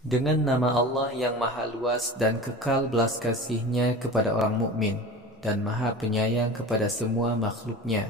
Dengan nama Allah yang maha luas dan kekal belas kasih-Nya kepada orang mukmin dan maha penyayang kepada semua makhluknya.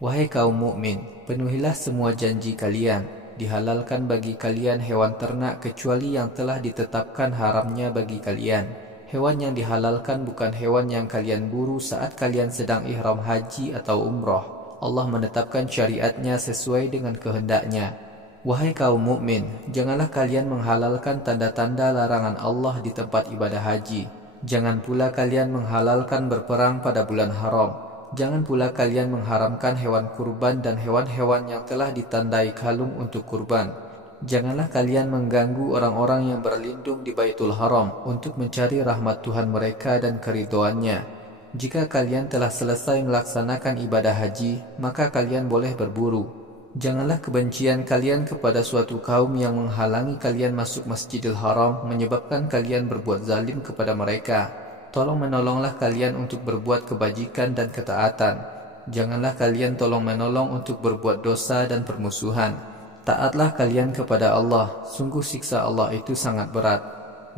Wahai kaum mukmin, penuhilah semua janji kalian. Dihalalkan bagi kalian hewan ternak kecuali yang telah ditetapkan haramnya bagi kalian. Hewan yang dihalalkan bukan hewan yang kalian buru saat kalian sedang ihram haji atau umrah. Allah menetapkan syariatnya sesuai dengan kehendaknya. Wahai kaum mukmin, janganlah kalian menghalalkan tanda-tanda larangan Allah di tempat ibadah haji. Jangan pula kalian menghalalkan berperang pada bulan haram. Jangan pula kalian mengharamkan hewan kurban dan hewan-hewan yang telah ditandai kalung untuk kurban. Janganlah kalian mengganggu orang-orang yang berlindung di Baitul Haram untuk mencari rahmat Tuhan mereka dan keridhoannya. Jika kalian telah selesai melaksanakan ibadah haji, maka kalian boleh berburu. Janganlah kebencian kalian kepada suatu kaum yang menghalangi kalian masuk Masjidil Haram menyebabkan kalian berbuat zalim kepada mereka. Tolong menolonglah kalian untuk berbuat kebajikan dan ketaatan. Janganlah kalian tolong menolong untuk berbuat dosa dan permusuhan. Taatlah kalian kepada Allah. Sungguh siksa Allah itu sangat berat.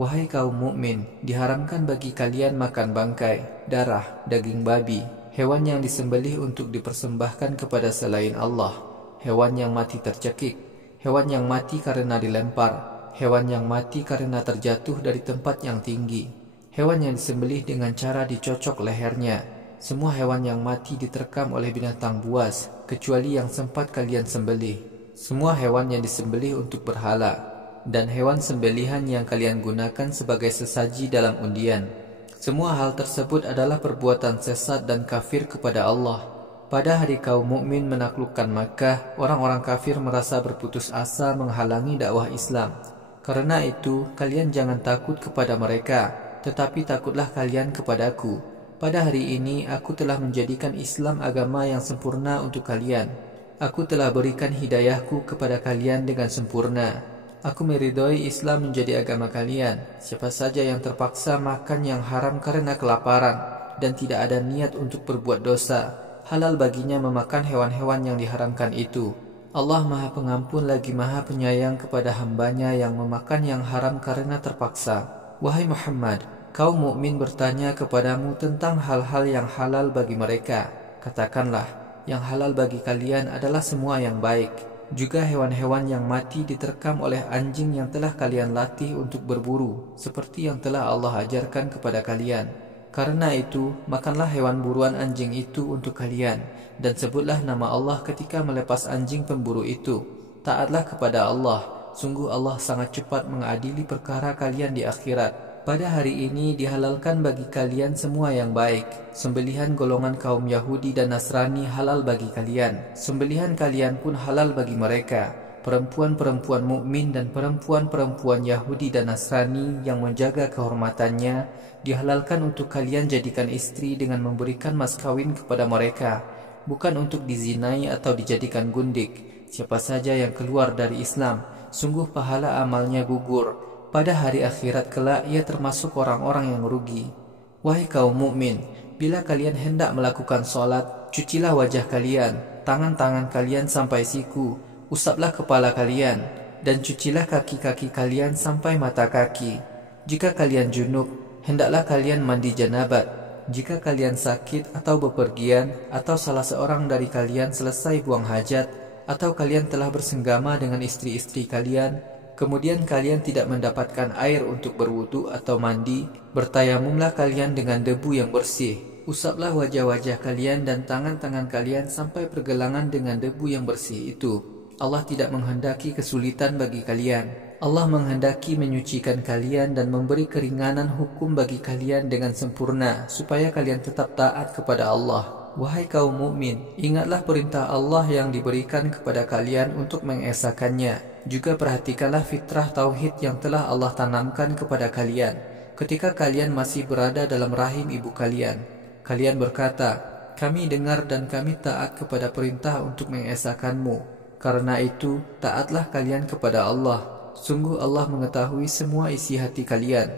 Wahai kaum mukmin, diharamkan bagi kalian makan bangkai, darah, daging babi, hewan yang disembelih untuk dipersembahkan kepada selain Allah, hewan yang mati tercekik, hewan yang mati karena dilempar, hewan yang mati karena terjatuh dari tempat yang tinggi, hewan yang disembelih dengan cara dicocok lehernya. Semua hewan yang mati diterkam oleh binatang buas, kecuali yang sempat kalian sembelih. Semua hewan yang disembelih untuk berhala, dan hewan sembelihan yang kalian gunakan sebagai sesaji dalam undian. Semua hal tersebut adalah perbuatan sesat dan kafir kepada Allah. Pada hari kaum mukmin menaklukkan Makkah, orang-orang kafir merasa berputus asa menghalangi dakwah Islam. Karena itu, kalian jangan takut kepada mereka, tetapi takutlah kalian kepadaku. Pada hari ini, aku telah menjadikan Islam agama yang sempurna untuk kalian. Aku telah berikan hidayahku kepada kalian dengan sempurna. Aku meridhoi Islam menjadi agama kalian. Siapa saja yang terpaksa makan yang haram karena kelaparan dan tidak ada niat untuk berbuat dosa, halal baginya memakan hewan-hewan yang diharamkan itu. Allah Maha Pengampun lagi Maha Penyayang kepada hambanya yang memakan yang haram karena terpaksa. Wahai Muhammad, kaum mukmin bertanya kepadamu tentang hal-hal yang halal bagi mereka. Katakanlah, yang halal bagi kalian adalah semua yang baik. Juga hewan-hewan yang mati diterkam oleh anjing yang telah kalian latih untuk berburu, seperti yang telah Allah ajarkan kepada kalian. Karena itu, makanlah hewan buruan anjing itu untuk kalian, dan sebutlah nama Allah ketika melepas anjing pemburu itu. Taatlah kepada Allah, sungguh Allah sangat cepat mengadili perkara kalian di akhirat. Pada hari ini dihalalkan bagi kalian semua yang baik. Sembelihan golongan kaum Yahudi dan Nasrani halal bagi kalian. Sembelihan kalian pun halal bagi mereka. Perempuan-perempuan mukmin dan perempuan-perempuan Yahudi dan Nasrani yang menjaga kehormatannya dihalalkan untuk kalian jadikan istri dengan memberikan mas kawin kepada mereka, bukan untuk dizinai atau dijadikan gundik. Siapa saja yang keluar dari Islam, sungguh pahala amalnya gugur. Pada hari akhirat kelak ia termasuk orang-orang yang rugi. Wahai kaum mukmin, bila kalian hendak melakukan solat, cucilah wajah kalian, tangan-tangan kalian sampai siku, usaplah kepala kalian, dan cucilah kaki-kaki kalian sampai mata kaki. Jika kalian junub, hendaklah kalian mandi janabat. Jika kalian sakit atau bepergian, atau salah seorang dari kalian selesai buang hajat, atau kalian telah bersenggama dengan istri-istri kalian, kemudian kalian tidak mendapatkan air untuk berwudu atau mandi, bertayamumlah kalian dengan debu yang bersih. Usaplah wajah-wajah kalian dan tangan-tangan kalian sampai pergelangan dengan debu yang bersih itu. Allah tidak menghendaki kesulitan bagi kalian. Allah menghendaki menyucikan kalian dan memberi keringanan hukum bagi kalian dengan sempurna, supaya kalian tetap taat kepada Allah. Wahai kaum mukmin, ingatlah perintah Allah yang diberikan kepada kalian untuk mengesahkannya. Juga perhatikanlah fitrah tauhid yang telah Allah tanamkan kepada kalian ketika kalian masih berada dalam rahim ibu kalian. Kalian berkata, kami dengar dan kami taat kepada perintah untuk mengesahkanmu. Karena itu, taatlah kalian kepada Allah. Sungguh Allah mengetahui semua isi hati kalian.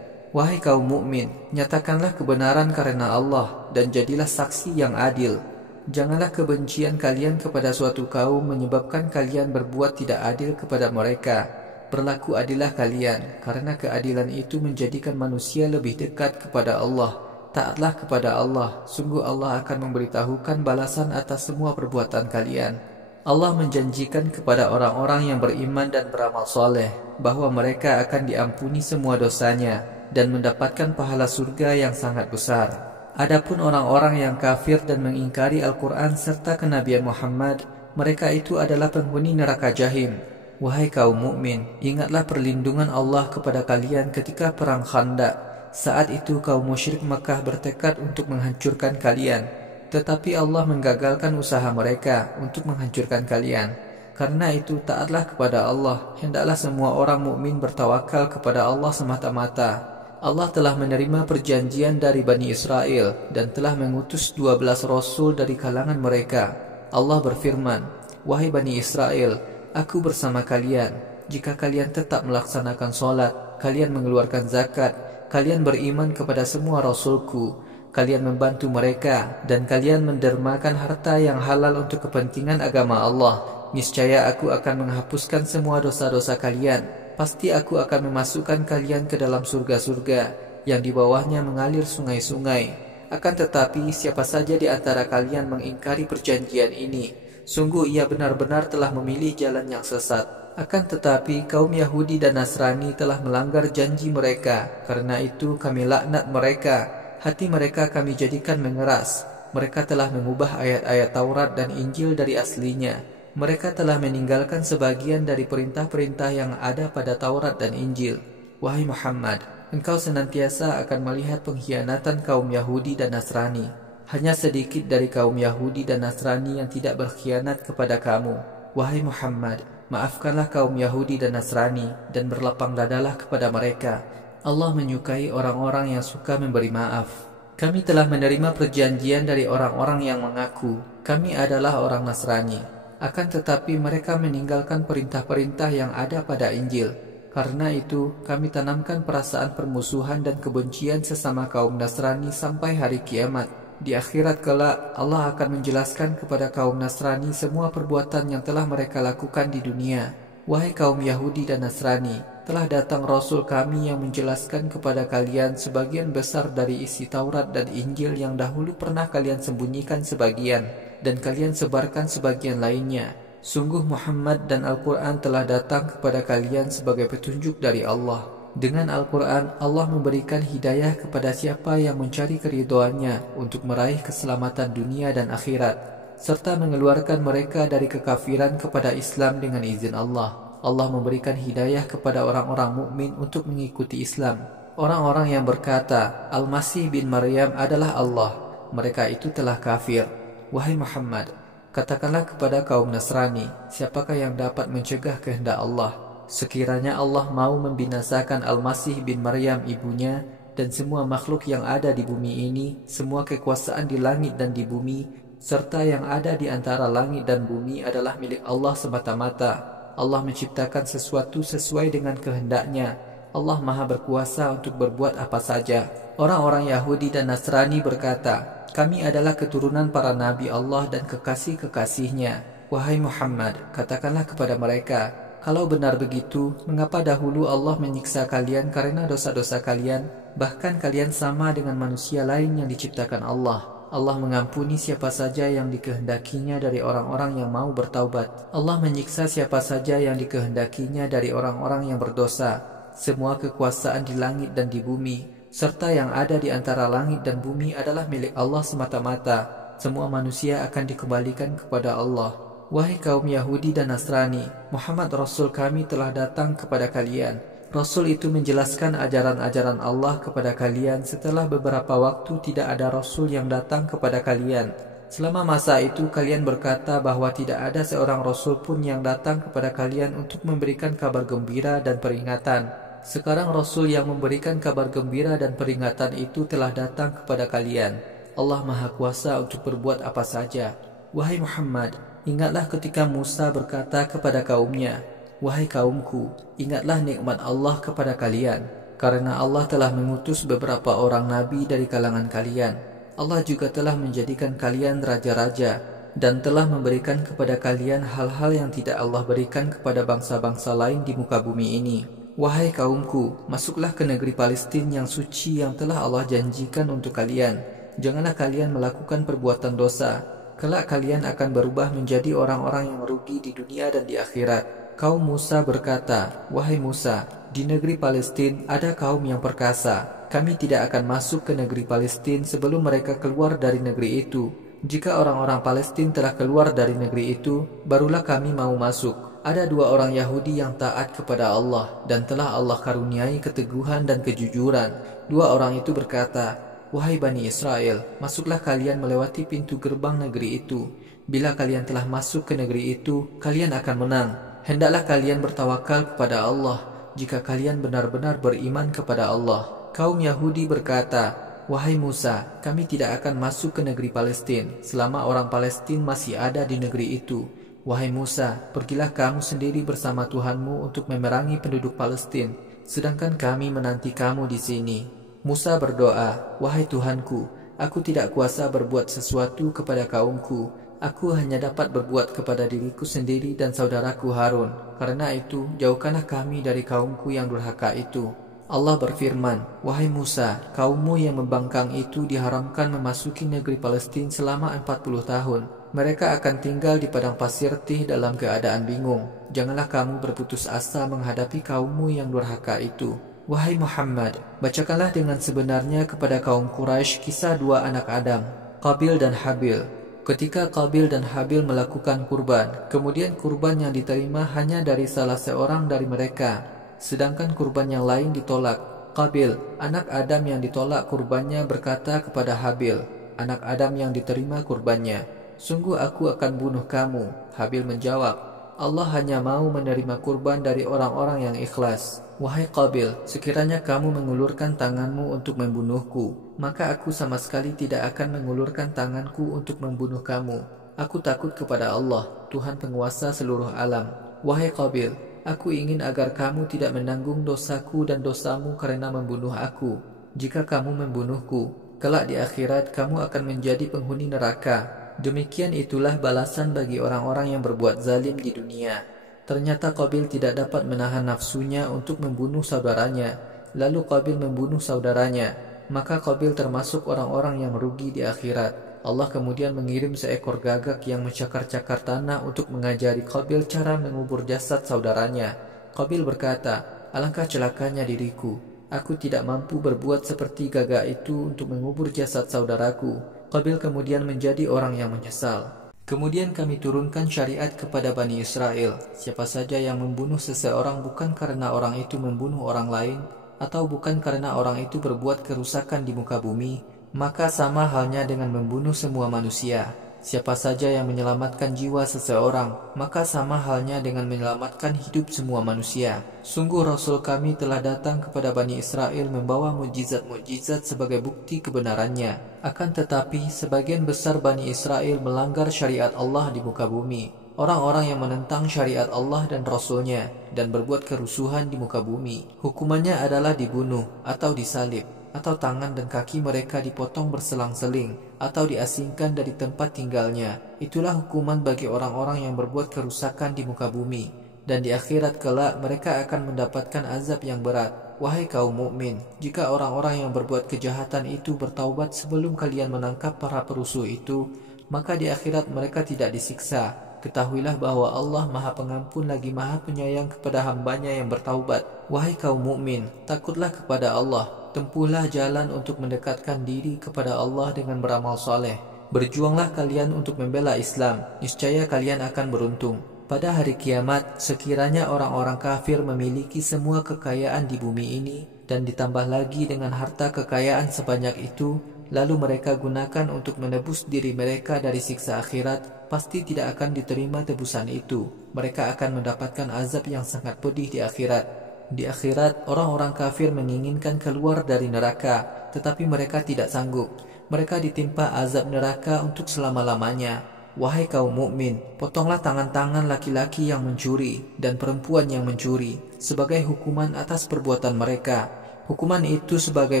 Wahai kaum mukmin, nyatakanlah kebenaran karena Allah dan jadilah saksi yang adil. Janganlah kebencian kalian kepada suatu kaum menyebabkan kalian berbuat tidak adil kepada mereka. berlaku adillah kalian, karena keadilan itu menjadikan manusia lebih dekat kepada Allah. Taatlah kepada Allah, sungguh Allah akan memberitahukan balasan atas semua perbuatan kalian. Allah menjanjikan kepada orang-orang yang beriman dan beramal soleh bahwa mereka akan diampuni semua dosanya dan mendapatkan pahala surga yang sangat besar. Adapun orang-orang yang kafir dan mengingkari Al-Quran serta kenabian Muhammad, mereka itu adalah penghuni neraka Jahim. Wahai kaum mukmin, ingatlah perlindungan Allah kepada kalian ketika perang Khandaq. Saat itu kaum musyrik Makkah bertekad untuk menghancurkan kalian, tetapi Allah menggagalkan usaha mereka untuk menghancurkan kalian. Karena itu taatlah kepada Allah. Hendaklah semua orang mukmin bertawakal kepada Allah semata-mata. Allah telah menerima perjanjian dari Bani Israel dan telah mengutus 12 rasul dari kalangan mereka. Allah berfirman, wahai Bani Israel, aku bersama kalian. Jika kalian tetap melaksanakan solat, kalian mengeluarkan zakat, kalian beriman kepada semua rasulku, kalian membantu mereka, dan kalian mendermakan harta yang halal untuk kepentingan agama Allah, niscaya aku akan menghapuskan semua dosa-dosa kalian. Pasti aku akan memasukkan kalian ke dalam surga-surga yang di bawahnya mengalir sungai-sungai. Akan tetapi siapa saja di antara kalian mengingkari perjanjian ini, sungguh ia benar-benar telah memilih jalan yang sesat. Akan tetapi kaum Yahudi dan Nasrani telah melanggar janji mereka. Karena itu kami laknat mereka. Hati mereka kami jadikan mengeras. Mereka telah mengubah ayat-ayat Taurat dan Injil dari aslinya. Mereka telah meninggalkan sebagian dari perintah-perintah yang ada pada Taurat dan Injil. Wahai Muhammad, engkau senantiasa akan melihat pengkhianatan kaum Yahudi dan Nasrani. Hanya sedikit dari kaum Yahudi dan Nasrani yang tidak berkhianat kepada kamu. Wahai Muhammad, maafkanlah kaum Yahudi dan Nasrani dan berlapang dadalah kepada mereka. Allah menyukai orang-orang yang suka memberi maaf. Kami telah menerima perjanjian dari orang-orang yang mengaku kami adalah orang Nasrani. Akan tetapi mereka meninggalkan perintah-perintah yang ada pada Injil. Karena itu kami tanamkan perasaan permusuhan dan kebencian sesama kaum Nasrani sampai hari kiamat. Di akhirat kelak Allah akan menjelaskan kepada kaum Nasrani semua perbuatan yang telah mereka lakukan di dunia. Wahai kaum Yahudi dan Nasrani, telah datang Rasul kami yang menjelaskan kepada kalian sebagian besar dari isi Taurat dan Injil yang dahulu pernah kalian sembunyikan sebagian dan kalian sebarkan sebagian lainnya. Sungguh Muhammad dan Al-Quran telah datang kepada kalian sebagai petunjuk dari Allah. Dengan Al-Quran, Allah memberikan hidayah kepada siapa yang mencari keridhoannya untuk meraih keselamatan dunia dan akhirat, serta mengeluarkan mereka dari kekafiran kepada Islam dengan izin Allah. Allah memberikan hidayah kepada orang-orang mukmin untuk mengikuti Islam. Orang-orang yang berkata, Al-Masih bin Maryam adalah Allah, mereka itu telah kafir. Wahai Muhammad, katakanlah kepada kaum Nasrani, siapakah yang dapat mencegah kehendak Allah? Sekiranya Allah mau membinasakan Al-Masih bin Maryam ibunya dan semua makhluk yang ada di bumi ini, semua kekuasaan di langit dan di bumi, serta yang ada di antara langit dan bumi adalah milik Allah semata-mata. Allah menciptakan sesuatu sesuai dengan kehendaknya. Allah Maha berkuasa untuk berbuat apa saja. Orang-orang Yahudi dan Nasrani berkata, kami adalah keturunan para nabi Allah dan kekasih-kekasihnya. Wahai Muhammad, katakanlah kepada mereka, kalau benar begitu, mengapa dahulu Allah menyiksa kalian karena dosa-dosa kalian, bahkan kalian sama dengan manusia lain yang diciptakan Allah. Allah mengampuni siapa saja yang dikehendakinya dari orang-orang yang mau bertaubat. Allah menyiksa siapa saja yang dikehendakinya dari orang-orang yang berdosa. Semua kekuasaan di langit dan di bumi, serta yang ada di antara langit dan bumi adalah milik Allah semata-mata. Semua manusia akan dikembalikan kepada Allah. Wahai kaum Yahudi dan Nasrani, Muhammad Rasul kami telah datang kepada kalian. Rasul itu menjelaskan ajaran-ajaran Allah kepada kalian setelah beberapa waktu tidak ada Rasul yang datang kepada kalian. Selama masa itu kalian berkata bahwa tidak ada seorang Rasul pun yang datang kepada kalian untuk memberikan kabar gembira dan peringatan. Sekarang Rasul yang memberikan kabar gembira dan peringatan itu telah datang kepada kalian. Allah Maha Kuasa untuk berbuat apa saja. Wahai Muhammad, ingatlah ketika Musa berkata kepada kaumnya, wahai kaumku, ingatlah nikmat Allah kepada kalian, karena Allah telah mengutus beberapa orang nabi dari kalangan kalian. Allah juga telah menjadikan kalian raja-raja. dan telah memberikan kepada kalian hal-hal yang tidak Allah berikan kepada bangsa-bangsa lain di muka bumi ini. Wahai kaumku, masuklah ke negeri Palestina yang suci yang telah Allah janjikan untuk kalian. Janganlah kalian melakukan perbuatan dosa. Kelak kalian akan berubah menjadi orang-orang yang rugi di dunia dan di akhirat. Kaum Musa berkata, wahai Musa, di negeri Palestina ada kaum yang perkasa. Kami tidak akan masuk ke negeri Palestina sebelum mereka keluar dari negeri itu. Jika orang-orang Palestina telah keluar dari negeri itu, barulah kami mau masuk. Ada 2 orang Yahudi yang taat kepada Allah dan telah Allah karuniai keteguhan dan kejujuran. 2 orang itu berkata, wahai Bani Israel, masuklah kalian melewati pintu gerbang negeri itu. Bila kalian telah masuk ke negeri itu, kalian akan menang. Hendaklah kalian bertawakal kepada Allah jika kalian benar-benar beriman kepada Allah. Kaum Yahudi berkata, wahai Musa, kami tidak akan masuk ke negeri Palestina selama orang Palestina masih ada di negeri itu. Wahai Musa, pergilah kamu sendiri bersama Tuhanmu untuk memerangi penduduk Palestina, sedangkan kami menanti kamu di sini. Musa berdoa, wahai Tuhanku, aku tidak kuasa berbuat sesuatu kepada kaumku. Aku hanya dapat berbuat kepada diriku sendiri dan saudaraku Harun. Karena itu, jauhkanlah kami dari kaumku yang durhaka itu. Allah berfirman, wahai Musa, kaummu yang membangkang itu diharamkan memasuki negeri Palestina selama 40 tahun. Mereka akan tinggal di padang pasir Tih dalam keadaan bingung. Janganlah kamu berputus asa menghadapi kaummu yang durhaka itu. Wahai Muhammad, bacakanlah dengan sebenarnya kepada kaum Quraisy kisah 2 anak Adam, Qabil dan Habil. Ketika Qabil dan Habil melakukan kurban, kemudian kurban yang diterima hanya dari salah seorang dari mereka, sedangkan kurban yang lain ditolak. Qabil, anak Adam yang ditolak kurbannya, berkata kepada Habil, anak Adam yang diterima kurbannya, sungguh aku akan bunuh kamu. Habil menjawab, Allah hanya mau menerima kurban dari orang-orang yang ikhlas. Wahai Qabil, sekiranya kamu mengulurkan tanganmu untuk membunuhku, maka aku sama sekali tidak akan mengulurkan tanganku untuk membunuh kamu. Aku takut kepada Allah, Tuhan penguasa seluruh alam. Wahai Qabil, aku ingin agar kamu tidak menanggung dosaku dan dosamu karena membunuh aku. Jika kamu membunuhku, kelak di akhirat kamu akan menjadi penghuni neraka. Demikian itulah balasan bagi orang-orang yang berbuat zalim di dunia. Ternyata Qabil tidak dapat menahan nafsunya untuk membunuh saudaranya. Lalu Qabil membunuh saudaranya. Maka Qabil termasuk orang-orang yang rugi di akhirat. Allah kemudian mengirim seekor gagak yang mencakar-cakar tanah untuk mengajari Qabil cara mengubur jasad saudaranya. Qabil berkata, alangkah celakanya diriku. Aku tidak mampu berbuat seperti gagak itu untuk mengubur jasad saudaraku. Qabil kemudian menjadi orang yang menyesal. Kemudian kami turunkan syariat kepada Bani Israel. Siapa saja yang membunuh seseorang bukan karena orang itu membunuh orang lain, atau bukan karena orang itu berbuat kerusakan di muka bumi, maka sama halnya dengan membunuh semua manusia. Siapa saja yang menyelamatkan jiwa seseorang, maka sama halnya dengan menyelamatkan hidup semua manusia. Sungguh Rasul kami telah datang kepada Bani Israel membawa mukjizat-mukjizat sebagai bukti kebenarannya. Akan tetapi, sebagian besar Bani Israel melanggar syariat Allah di muka bumi. Orang-orang yang menentang syariat Allah dan Rasulnya dan berbuat kerusuhan di muka bumi, hukumannya adalah dibunuh atau disalib, atau tangan dan kaki mereka dipotong berselang-seling, atau diasingkan dari tempat tinggalnya. Itulah hukuman bagi orang-orang yang berbuat kerusakan di muka bumi. Dan di akhirat kelak mereka akan mendapatkan azab yang berat. Wahai kaum mukmin, jika orang-orang yang berbuat kejahatan itu bertaubat sebelum kalian menangkap para perusuh itu, maka di akhirat mereka tidak disiksa. Ketahuilah bahwa Allah Maha Pengampun lagi Maha Penyayang kepada hambanya yang bertaubat. Wahai kaum mukmin, takutlah kepada Allah. Tempuhlah jalan untuk mendekatkan diri kepada Allah dengan beramal soleh. Berjuanglah kalian untuk membela Islam. Niscaya kalian akan beruntung. Pada hari kiamat, sekiranya orang-orang kafir memiliki semua kekayaan di bumi ini dan ditambah lagi dengan harta kekayaan sebanyak itu, lalu mereka gunakan untuk menebus diri mereka dari siksa akhirat, pasti tidak akan diterima tebusan itu. Mereka akan mendapatkan azab yang sangat pedih di akhirat. Di akhirat, orang-orang kafir menginginkan keluar dari neraka, tetapi mereka tidak sanggup. Mereka ditimpa azab neraka untuk selama-lamanya. Wahai kaum mukmin, potonglah tangan-tangan laki-laki yang mencuri dan perempuan yang mencuri sebagai hukuman atas perbuatan mereka. Hukuman itu sebagai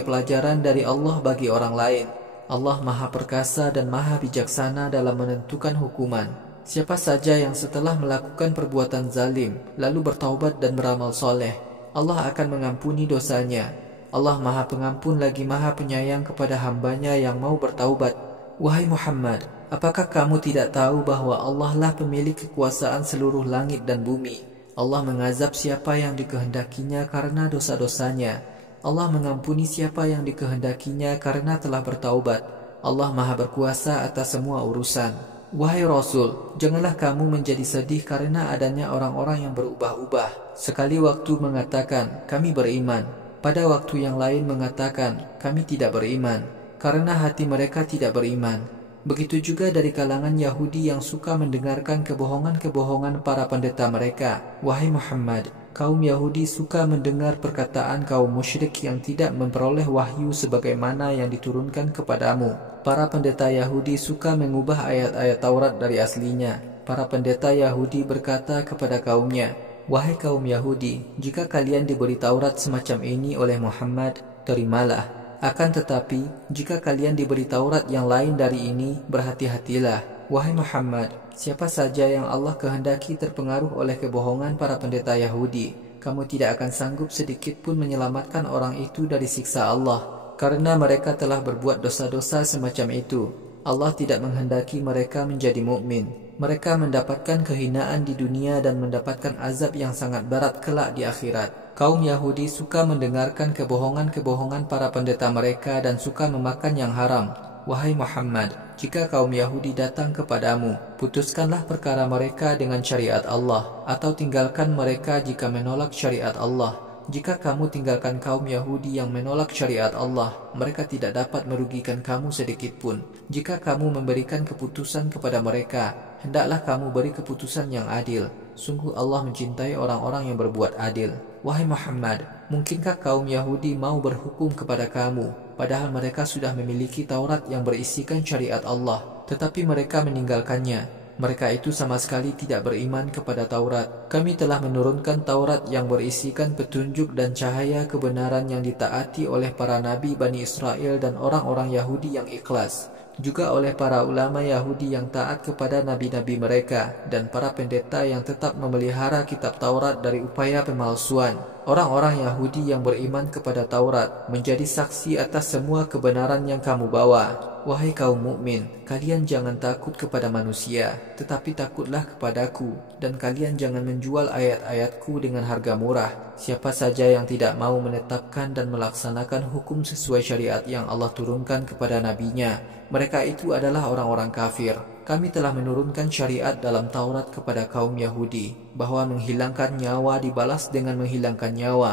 pelajaran dari Allah bagi orang lain. Allah Maha Perkasa dan Maha Bijaksana dalam menentukan hukuman. Siapa saja yang setelah melakukan perbuatan zalim lalu bertaubat dan beramal soleh, Allah akan mengampuni dosanya. Allah Maha Pengampun lagi Maha Penyayang kepada hambanya yang mau bertaubat. Wahai Muhammad, apakah kamu tidak tahu bahwa Allah lah pemilik kekuasaan seluruh langit dan bumi? Allah mengazab siapa yang dikehendakinya karena dosa-dosanya. Allah mengampuni siapa yang dikehendakinya karena telah bertaubat. Allah Maha Berkuasa atas semua urusan. Wahai Rasul, janganlah kamu menjadi sedih karena adanya orang-orang yang berubah-ubah. Sekali waktu mengatakan, kami beriman. Pada waktu yang lain mengatakan, kami tidak beriman. Karena hati mereka tidak beriman. Begitu juga dari kalangan Yahudi yang suka mendengarkan kebohongan-kebohongan para pendeta mereka. Wahai Muhammad, kaum Yahudi suka mendengar perkataan kaum musyrik yang tidak memperoleh wahyu sebagaimana yang diturunkan kepadamu. Para pendeta Yahudi suka mengubah ayat-ayat Taurat dari aslinya. Para pendeta Yahudi berkata kepada kaumnya, wahai kaum Yahudi, jika kalian diberi Taurat semacam ini oleh Muhammad, terimalah. Akan tetapi, jika kalian diberi Taurat yang lain dari ini, berhati-hatilah. Wahai Muhammad, siapa saja yang Allah kehendaki terpengaruh oleh kebohongan para pendeta Yahudi, kamu tidak akan sanggup sedikit pun menyelamatkan orang itu dari siksa Allah, karena mereka telah berbuat dosa-dosa semacam itu. Allah tidak menghendaki mereka menjadi mukmin. Mereka mendapatkan kehinaan di dunia dan mendapatkan azab yang sangat berat kelak di akhirat. Kaum Yahudi suka mendengarkan kebohongan-kebohongan para pendeta mereka dan suka memakan yang haram. Wahai Muhammad, jika kaum Yahudi datang kepadamu, putuskanlah perkara mereka dengan syariat Allah, atau tinggalkan mereka jika menolak syariat Allah. Jika kamu tinggalkan kaum Yahudi yang menolak syariat Allah, mereka tidak dapat merugikan kamu sedikit pun. Jika kamu memberikan keputusan kepada mereka, hendaklah kamu beri keputusan yang adil. Sungguh Allah mencintai orang-orang yang berbuat adil. Wahai Muhammad, mungkinkah kaum Yahudi mau berhukum kepada kamu, padahal mereka sudah memiliki Taurat yang berisikan syariat Allah, tetapi mereka meninggalkannya? Mereka itu sama sekali tidak beriman kepada Taurat. Kami telah menurunkan Taurat yang berisikan petunjuk dan cahaya kebenaran yang ditaati oleh para nabi Bani Israel dan orang-orang Yahudi yang ikhlas, juga oleh para ulama Yahudi yang taat kepada nabi-nabi mereka, dan para pendeta yang tetap memelihara kitab Taurat dari upaya pemalsuan. Orang-orang Yahudi yang beriman kepada Taurat menjadi saksi atas semua kebenaran yang kamu bawa. Wahai kaum mukmin, kalian jangan takut kepada manusia, tetapi takutlah kepadaku, dan kalian jangan menjual ayat-ayatku dengan harga murah. Siapa saja yang tidak mau menetapkan dan melaksanakan hukum sesuai syariat yang Allah turunkan kepada nabinya, mereka itu adalah orang-orang kafir. Kami telah menurunkan syariat dalam Taurat kepada kaum Yahudi, bahwa menghilangkan nyawa dibalas dengan menghilangkan nyawa,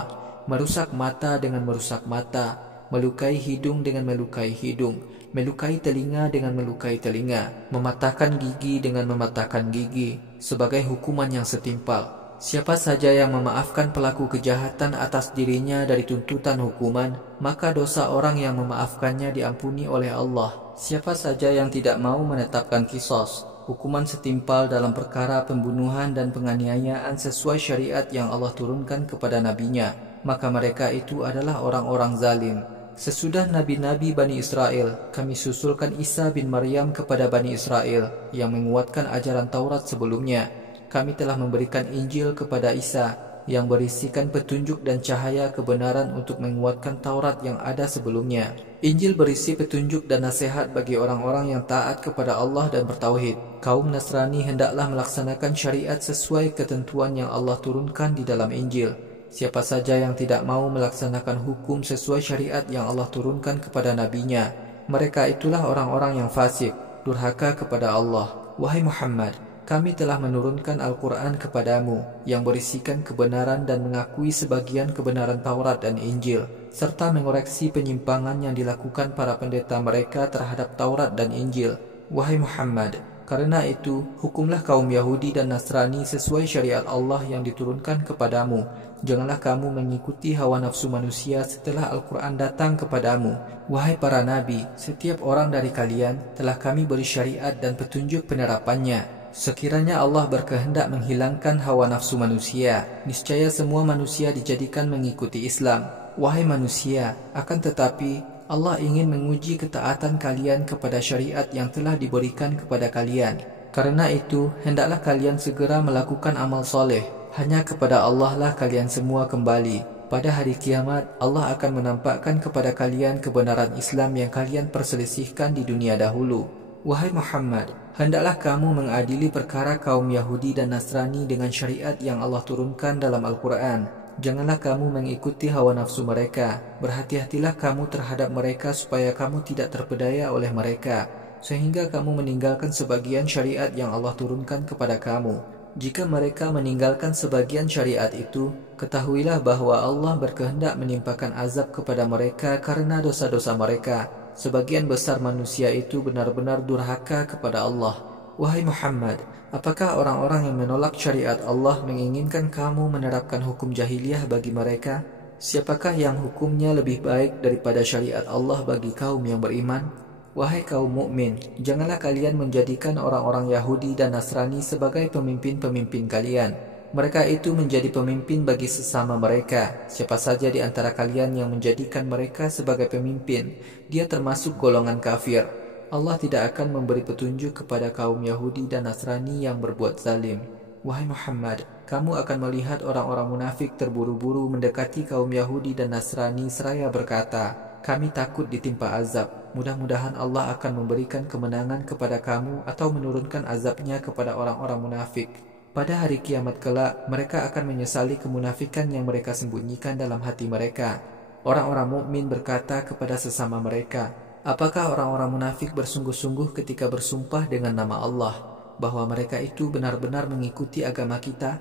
merusak mata dengan merusak mata, melukai hidung dengan melukai hidung, melukai telinga dengan melukai telinga, mematahkan gigi dengan mematahkan gigi, sebagai hukuman yang setimpal. Siapa saja yang memaafkan pelaku kejahatan atas dirinya dari tuntutan hukuman, maka dosa orang yang memaafkannya diampuni oleh Allah. Siapa saja yang tidak mau menetapkan kisos, hukuman setimpal dalam perkara pembunuhan dan penganiayaan sesuai syariat yang Allah turunkan kepada nabinya, maka mereka itu adalah orang-orang zalim. Sesudah nabi-nabi Bani Israel, kami susulkan Isa bin Maryam kepada Bani Israel yang menguatkan ajaran Taurat sebelumnya. Kami telah memberikan Injil kepada Isa yang berisikan petunjuk dan cahaya kebenaran untuk menguatkan Taurat yang ada sebelumnya. Injil berisi petunjuk dan nasihat bagi orang-orang yang taat kepada Allah dan bertauhid. Kaum Nasrani hendaklah melaksanakan syariat sesuai ketentuan yang Allah turunkan di dalam Injil. Siapa saja yang tidak mau melaksanakan hukum sesuai syariat yang Allah turunkan kepada nabinya, mereka itulah orang-orang yang fasik, durhaka kepada Allah. Wahai Muhammad, kami telah menurunkan Al-Quran kepadamu yang berisikan kebenaran dan mengakui sebagian kebenaran Taurat dan Injil, serta mengoreksi penyimpangan yang dilakukan para pendeta mereka terhadap Taurat dan Injil. Wahai Muhammad, karena itu hukumlah kaum Yahudi dan Nasrani sesuai syariat Allah yang diturunkan kepadamu. Janganlah kamu mengikuti hawa nafsu manusia setelah Al-Quran datang kepadamu. Wahai para nabi, setiap orang dari kalian telah kami beri syariat dan petunjuk penerapannya. Sekiranya Allah berkehendak menghilangkan hawa nafsu manusia, niscaya semua manusia dijadikan mengikuti Islam. Wahai manusia, akan tetapi Allah ingin menguji ketaatan kalian kepada syariat yang telah diberikan kepada kalian. Karena itu, hendaklah kalian segera melakukan amal soleh. Hanya kepada Allah lah kalian semua kembali. Pada hari kiamat, Allah akan menampakkan kepada kalian kebenaran Islam yang kalian perselisihkan di dunia dahulu. Wahai Muhammad, hendaklah kamu mengadili perkara kaum Yahudi dan Nasrani dengan syariat yang Allah turunkan dalam Al-Quran. Janganlah kamu mengikuti hawa nafsu mereka. Berhati-hatilah kamu terhadap mereka supaya kamu tidak terpedaya oleh mereka, sehingga kamu meninggalkan sebagian syariat yang Allah turunkan kepada kamu. Jika mereka meninggalkan sebagian syariat itu, ketahuilah bahwa Allah berkehendak menimpakan azab kepada mereka karena dosa-dosa mereka. Sebagian besar manusia itu benar-benar durhaka kepada Allah. Wahai Muhammad, apakah orang-orang yang menolak syariat Allah menginginkan kamu menerapkan hukum jahiliyah bagi mereka? Siapakah yang hukumnya lebih baik daripada syariat Allah bagi kaum yang beriman? Wahai kaum mukmin, janganlah kalian menjadikan orang-orang Yahudi dan Nasrani sebagai pemimpin-pemimpin kalian. Mereka itu menjadi pemimpin bagi sesama mereka. Siapa saja di antara kalian yang menjadikan mereka sebagai pemimpin, dia termasuk golongan kafir. Allah tidak akan memberi petunjuk kepada kaum Yahudi dan Nasrani yang berbuat zalim. Wahai Muhammad, kamu akan melihat orang-orang munafik terburu-buru mendekati kaum Yahudi dan Nasrani seraya berkata, kami takut ditimpa azab. Mudah-mudahan Allah akan memberikan kemenangan kepada kamu atau menurunkan azabnya kepada orang-orang munafik. Pada hari kiamat kelak, mereka akan menyesali kemunafikan yang mereka sembunyikan dalam hati mereka. Orang-orang mukmin berkata kepada sesama mereka, apakah orang-orang munafik bersungguh-sungguh ketika bersumpah dengan nama Allah bahwa mereka itu benar-benar mengikuti agama kita?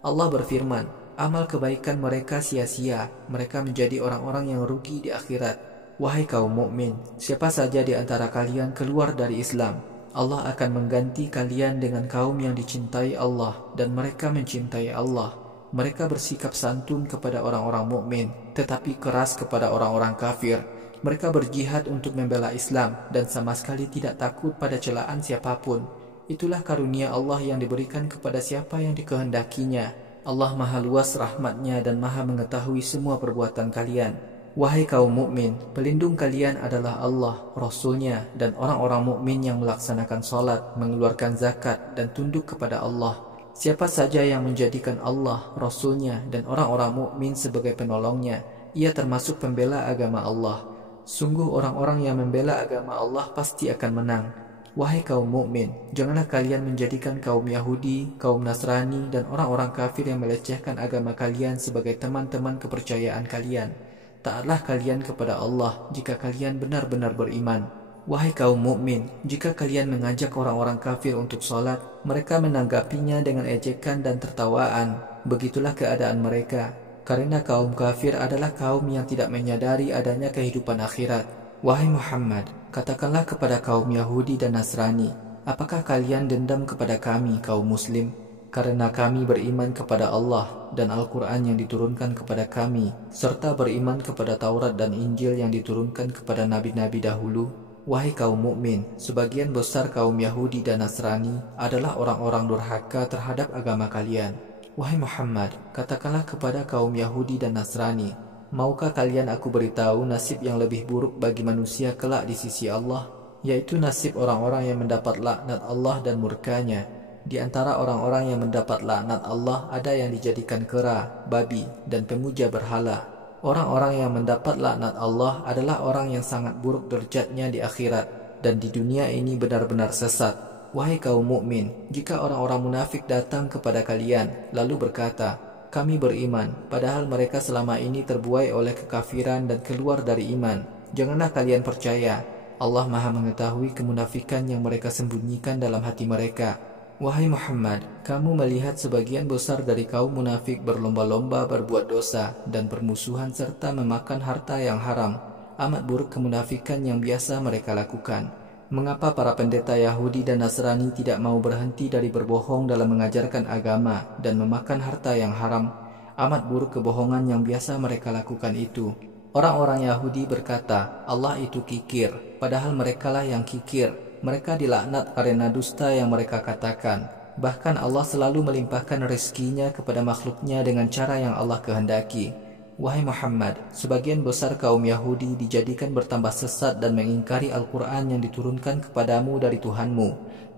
Allah berfirman, amal kebaikan mereka sia-sia, mereka menjadi orang-orang yang rugi di akhirat. Wahai kaum mukmin, siapa saja di antara kalian keluar dari Islam, Allah akan mengganti kalian dengan kaum yang dicintai Allah dan mereka mencintai Allah. Mereka bersikap santun kepada orang-orang mukmin, tetapi keras kepada orang-orang kafir. Mereka berjihad untuk membela Islam dan sama sekali tidak takut pada celaan siapapun. Itulah karunia Allah yang diberikan kepada siapa yang dikehendakinya. Allah Maha Luas rahmatnya dan Maha mengetahui semua perbuatan kalian. Wahai kaum mukmin, pelindung kalian adalah Allah, Rasul-Nya, dan orang-orang mukmin yang melaksanakan salat, mengeluarkan zakat, dan tunduk kepada Allah. Siapa saja yang menjadikan Allah, Rasul-Nya, dan orang-orang mukmin sebagai penolongnya, ia termasuk pembela agama Allah. Sungguh orang-orang yang membela agama Allah pasti akan menang. Wahai kaum mukmin, janganlah kalian menjadikan kaum Yahudi, kaum Nasrani, dan orang-orang kafir yang melecehkan agama kalian sebagai teman-teman kepercayaan kalian. Taatlah kalian kepada Allah jika kalian benar-benar beriman. Wahai kaum mukmin, jika kalian mengajak orang-orang kafir untuk salat, mereka menanggapinya dengan ejekan dan tertawaan. Begitulah keadaan mereka, karena kaum kafir adalah kaum yang tidak menyadari adanya kehidupan akhirat. Wahai Muhammad, katakanlah kepada kaum Yahudi dan Nasrani, apakah kalian dendam kepada kami kaum muslim? Karena kami beriman kepada Allah dan Al-Quran yang diturunkan kepada kami, serta beriman kepada Taurat dan Injil yang diturunkan kepada nabi-nabi dahulu. Wahai kaum mukmin, sebagian besar kaum Yahudi dan Nasrani adalah orang-orang durhaka terhadap agama kalian. Wahai Muhammad, katakanlah kepada kaum Yahudi dan Nasrani, maukah kalian aku beritahu nasib yang lebih buruk bagi manusia kelak di sisi Allah, yaitu nasib orang-orang yang mendapat laknat Allah dan murkanya. Di antara orang-orang yang mendapat laknat Allah ada yang dijadikan kera, babi, dan pemuja berhala. Orang-orang yang mendapat laknat Allah adalah orang yang sangat buruk derajatnya di akhirat dan di dunia ini benar-benar sesat. Wahai kaum mukmin, jika orang-orang munafik datang kepada kalian lalu berkata, kami beriman, padahal mereka selama ini terbuai oleh kekafiran dan keluar dari iman, janganlah kalian percaya. Allah Maha mengetahui kemunafikan yang mereka sembunyikan dalam hati mereka. Wahai Muhammad, kamu melihat sebagian besar dari kaum munafik berlomba-lomba berbuat dosa dan bermusuhan serta memakan harta yang haram. Amat buruk kemunafikan yang biasa mereka lakukan. Mengapa para pendeta Yahudi dan Nasrani tidak mau berhenti dari berbohong dalam mengajarkan agama dan memakan harta yang haram? Amat buruk kebohongan yang biasa mereka lakukan itu. Orang-orang Yahudi berkata, Allah itu kikir, padahal merekalah yang kikir. Mereka dilaknat karena dusta yang mereka katakan. Bahkan Allah selalu melimpahkan rezekinya kepada makhluknya dengan cara yang Allah kehendaki. Wahai Muhammad, sebagian besar kaum Yahudi dijadikan bertambah sesat dan mengingkari Al-Quran yang diturunkan kepadamu dari Tuhanmu.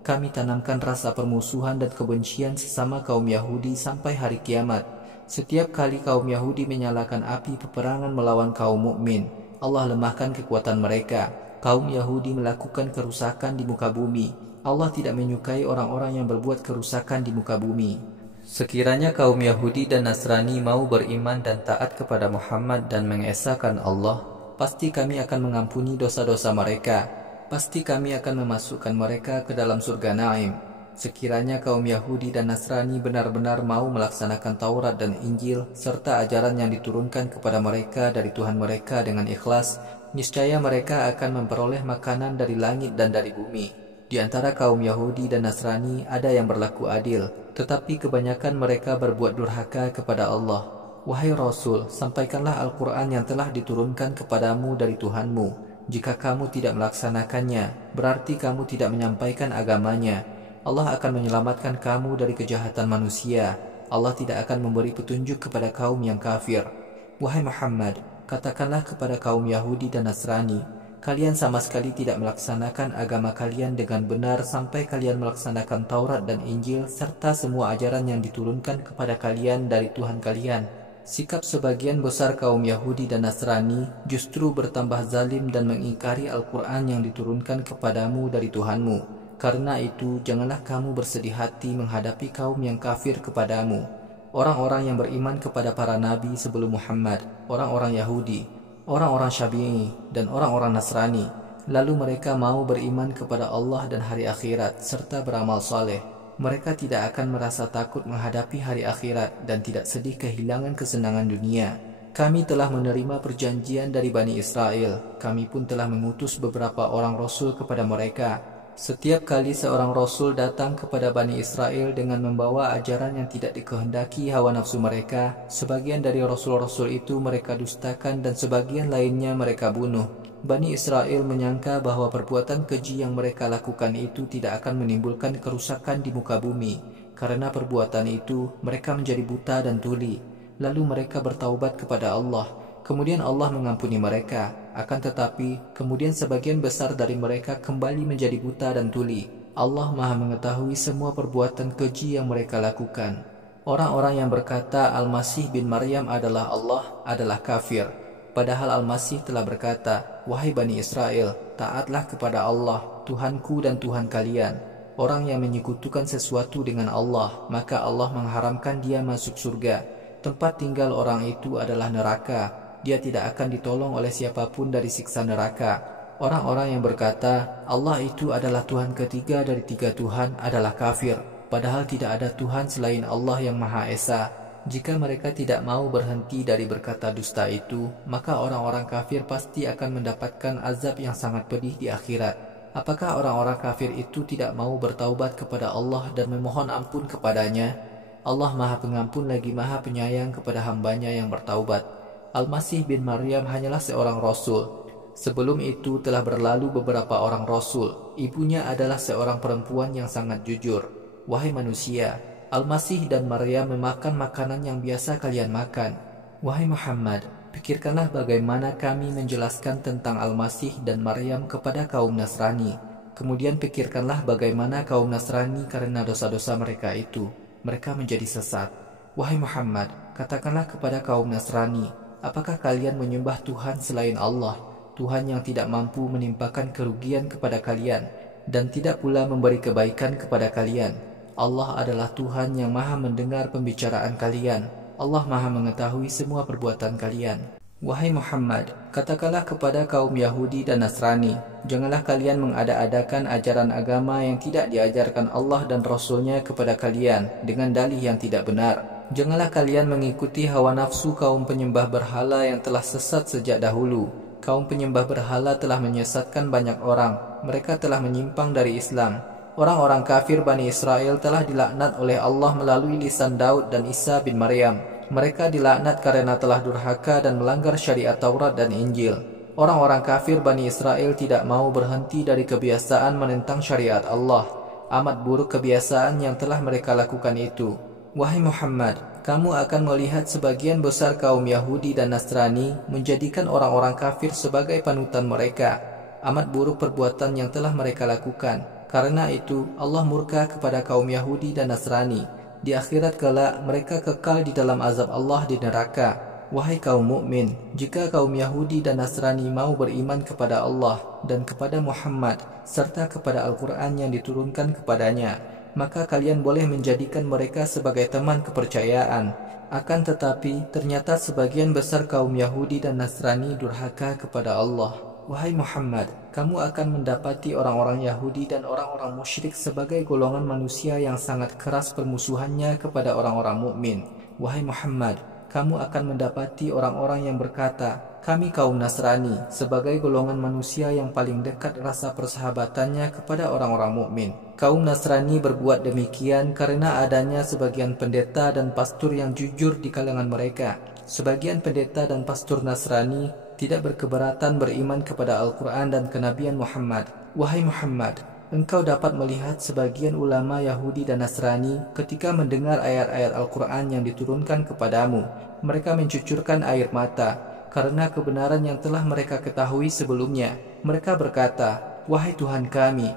Kami tanamkan rasa permusuhan dan kebencian sesama kaum Yahudi sampai hari kiamat. Setiap kali kaum Yahudi menyalakan api peperangan melawan kaum mukmin, Allah lemahkan kekuatan mereka. Kaum Yahudi melakukan kerusakan di muka bumi. Allah tidak menyukai orang-orang yang berbuat kerusakan di muka bumi. Sekiranya kaum Yahudi dan Nasrani mau beriman dan taat kepada Muhammad dan mengesahkan Allah, pasti kami akan mengampuni dosa-dosa mereka. Pasti kami akan memasukkan mereka ke dalam surga Naim. Sekiranya kaum Yahudi dan Nasrani benar-benar mau melaksanakan Taurat dan Injil serta ajaran yang diturunkan kepada mereka dari Tuhan mereka dengan ikhlas, niscaya mereka akan memperoleh makanan dari langit dan dari bumi. Di antara kaum Yahudi dan Nasrani ada yang berlaku adil, tetapi kebanyakan mereka berbuat durhaka kepada Allah. Wahai Rasul, sampaikanlah Al-Quran yang telah diturunkan kepadamu dari Tuhanmu. Jika kamu tidak melaksanakannya, berarti kamu tidak menyampaikan agamanya. Allah akan menyelamatkan kamu dari kejahatan manusia. Allah tidak akan memberi petunjuk kepada kaum yang kafir. Wahai Muhammad, katakanlah kepada kaum Yahudi dan Nasrani, kalian sama sekali tidak melaksanakan agama kalian dengan benar sampai kalian melaksanakan Taurat dan Injil serta semua ajaran yang diturunkan kepada kalian dari Tuhan kalian. Sikap sebagian besar kaum Yahudi dan Nasrani justru bertambah zalim dan mengingkari Al-Quran yang diturunkan kepadamu dari Tuhanmu. Karena itu, janganlah kamu bersedih hati menghadapi kaum yang kafir kepadamu. Orang-orang yang beriman kepada para nabi sebelum Muhammad, orang-orang Yahudi, orang-orang Syafi'i dan orang-orang Nasrani, lalu mereka mau beriman kepada Allah dan hari akhirat serta beramal saleh. Mereka tidak akan merasa takut menghadapi hari akhirat dan tidak sedih kehilangan kesenangan dunia. Kami telah menerima perjanjian dari Bani Israel. Kami pun telah mengutus beberapa orang Rasul kepada mereka. Setiap kali seorang Rasul datang kepada Bani Israel dengan membawa ajaran yang tidak dikehendaki hawa nafsu mereka, sebagian dari Rasul-Rasul itu mereka dustakan dan sebagian lainnya mereka bunuh. Bani Israel menyangka bahwa perbuatan keji yang mereka lakukan itu tidak akan menimbulkan kerusakan di muka bumi. Karena perbuatan itu, mereka menjadi buta dan tuli. Lalu mereka bertaubat kepada Allah. Kemudian Allah mengampuni mereka. Akan tetapi, kemudian sebagian besar dari mereka kembali menjadi buta dan tuli. Allah Maha mengetahui semua perbuatan keji yang mereka lakukan. Orang-orang yang berkata Al-Masih bin Maryam adalah Allah adalah kafir. Padahal Al-Masih telah berkata, wahai Bani Israel, taatlah kepada Allah, Tuhanku dan Tuhan kalian. Orang yang menyekutukan sesuatu dengan Allah, maka Allah mengharamkan dia masuk surga. Tempat tinggal orang itu adalah neraka. Dia tidak akan ditolong oleh siapapun dari siksa neraka. Orang-orang yang berkata, Allah itu adalah Tuhan ketiga dari tiga Tuhan adalah kafir. Padahal tidak ada Tuhan selain Allah yang Maha Esa. Jika mereka tidak mau berhenti dari berkata dusta itu, maka orang-orang kafir pasti akan mendapatkan azab yang sangat pedih di akhirat. Apakah orang-orang kafir itu tidak mau bertaubat kepada Allah dan memohon ampun kepadanya? Allah Maha Pengampun lagi Maha Penyayang kepada hambanya yang bertaubat. Al-Masih bin Maryam hanyalah seorang Rasul. Sebelum itu telah berlalu beberapa orang Rasul. Ibunya adalah seorang perempuan yang sangat jujur. Wahai manusia, Al-Masih dan Maryam memakan makanan yang biasa kalian makan. Wahai Muhammad, pikirkanlah bagaimana kami menjelaskan tentang Al-Masih dan Maryam kepada kaum Nasrani. Kemudian pikirkanlah bagaimana kaum Nasrani karena dosa-dosa mereka itu, mereka menjadi sesat. Wahai Muhammad, katakanlah kepada kaum Nasrani, apakah kalian menyembah Tuhan selain Allah, Tuhan yang tidak mampu menimpakan kerugian kepada kalian dan tidak pula memberi kebaikan kepada kalian? Allah adalah Tuhan yang Maha mendengar pembicaraan kalian. Allah Maha mengetahui semua perbuatan kalian. Wahai Muhammad, katakanlah kepada kaum Yahudi dan Nasrani, janganlah kalian mengada-adakan ajaran agama yang tidak diajarkan Allah dan Rasul-Nya kepada kalian dengan dalih yang tidak benar. Janganlah kalian mengikuti hawa nafsu kaum penyembah berhala yang telah sesat sejak dahulu. Kaum penyembah berhala telah menyesatkan banyak orang. Mereka telah menyimpang dari Islam. Orang-orang kafir Bani Israel telah dilaknat oleh Allah melalui lisan Daud dan Isa bin Maryam. Mereka dilaknat karena telah durhaka dan melanggar syariat Taurat dan Injil. Orang-orang kafir Bani Israel tidak mau berhenti dari kebiasaan menentang syariat Allah. Amat buruk kebiasaan yang telah mereka lakukan itu. Wahai Muhammad, kamu akan melihat sebagian besar kaum Yahudi dan Nasrani menjadikan orang-orang kafir sebagai panutan mereka. Amat buruk perbuatan yang telah mereka lakukan. Karena itu, Allah murka kepada kaum Yahudi dan Nasrani. Di akhirat kelak, mereka kekal di dalam azab Allah di neraka. Wahai kaum mukmin, jika kaum Yahudi dan Nasrani mau beriman kepada Allah dan kepada Muhammad serta kepada Al-Quran yang diturunkan kepadanya, maka kalian boleh menjadikan mereka sebagai teman kepercayaan. Akan tetapi, ternyata sebagian besar kaum Yahudi dan Nasrani durhaka kepada Allah. Wahai Muhammad, kamu akan mendapati orang-orang Yahudi dan orang-orang musyrik sebagai golongan manusia yang sangat keras permusuhannya kepada orang-orang mukmin. Wahai Muhammad, kamu akan mendapati orang-orang yang berkata, kami kaum Nasrani, sebagai golongan manusia yang paling dekat rasa persahabatannya kepada orang-orang mukmin. Kaum Nasrani berbuat demikian karena adanya sebagian pendeta dan pastor yang jujur di kalangan mereka. Sebagian pendeta dan pastor Nasrani tidak berkeberatan beriman kepada Al-Quran dan kenabian Muhammad. Wahai Muhammad, engkau dapat melihat sebagian ulama Yahudi dan Nasrani ketika mendengar ayat-ayat Al-Quran yang diturunkan kepadamu. Mereka mencucurkan air mata karena kebenaran yang telah mereka ketahui sebelumnya. Mereka berkata, wahai Tuhan kami